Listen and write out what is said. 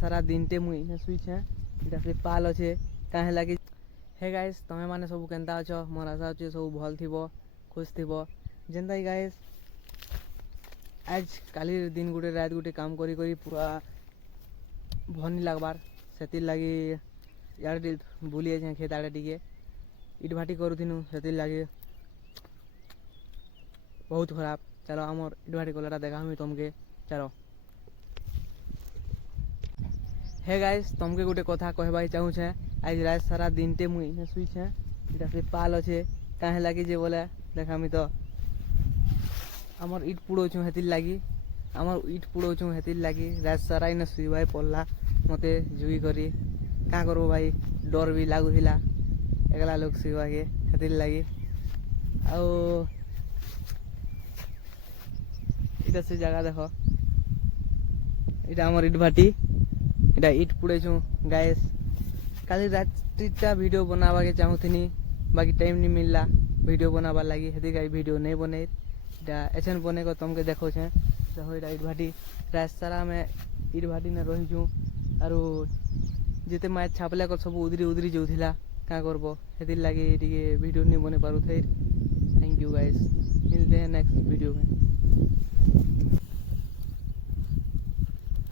सारा दिनटे मुई इने शुईछे इटा से पाल अच्छे कहीं लगे। हे गाइस तमें माने सब केन्ता अछ मोर आशा अच्छे सब भल थी खुश थी जेनता ही गाइस आज काली दिन गुटे रात गुटे काम करी करी पूरा भल नहीं लगबार से लगी इे बुली जाए खेत आड़े टे इट भाटी करूँ से लगे बहुत खराब। चलो आमर इट भाटी कलाटा देखा तुमके चलो। हे गाइस तुमके गोटे कथा कहबाई चाहूछे आज रात सारा दिनटे मुई इने शुईछे इटा से पाल अच्छे कहीं लगी जे बोले देखामी तो आमर इट पुड़ौछूँ हेतिर लगी आमर इट पुड़ौछूँ हेतिर लगी रात सारा इने शुईबाई पड़ला मते जुई करी क्या करो भाई डर भी लगुला एकला लोग शुईबाके हेतिर लगी आओ इटा से जगह देख इटा आमर इट भाटी इटा इट पुड़ेछूँ गाइस काली रातटा वीडियो बनावा के चाहूनी बाकी टाइम नहीं मिलला वीडियो बनाबार लगी हेती गाई वीडियो नहीं बने इटा एछन बने को तुमके देखो छे देखो इटा इट भाटी रात सारा में इट भाटी ने रहीछूँ आरो जिते मैच छापला को सब उदरी उदरी जाऊला क्या करबो हेतिर लगी टिके वीडियो नहीं बने पारू थे। थैंक यू गाइस मिलते हैं नेक्स्ट वीडियो में।